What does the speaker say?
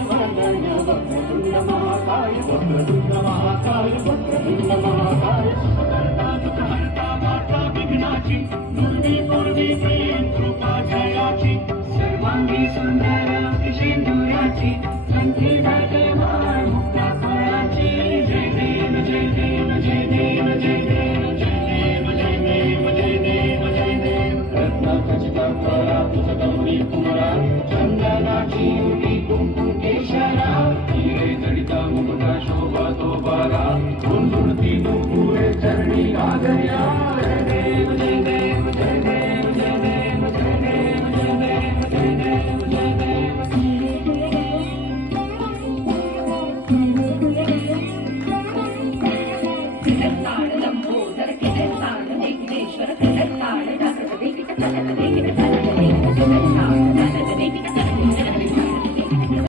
वक्रतुंड महाकाय वक्रतुंड महाकाय वक्रतुंड महाकाय सुखकर्ता वार्ता विघ्नाची पूर्वी पूर्वी प्रेम कृपा जयाची सर्वांगी सुंदर सिंदुराची कंठी धागे